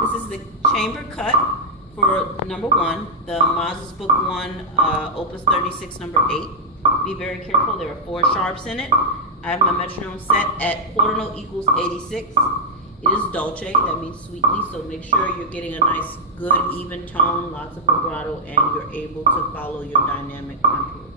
This is the chamber cut for number 1, the Moses Book 1, Opus 36, number 8. Be very careful, there are 4 sharps in it. I have my metronome set at quarter note equals 86. It is dolce, that means sweetly, so make sure you're getting a nice, good, even tone, lots of vibrato, and you're able to follow your dynamic contour.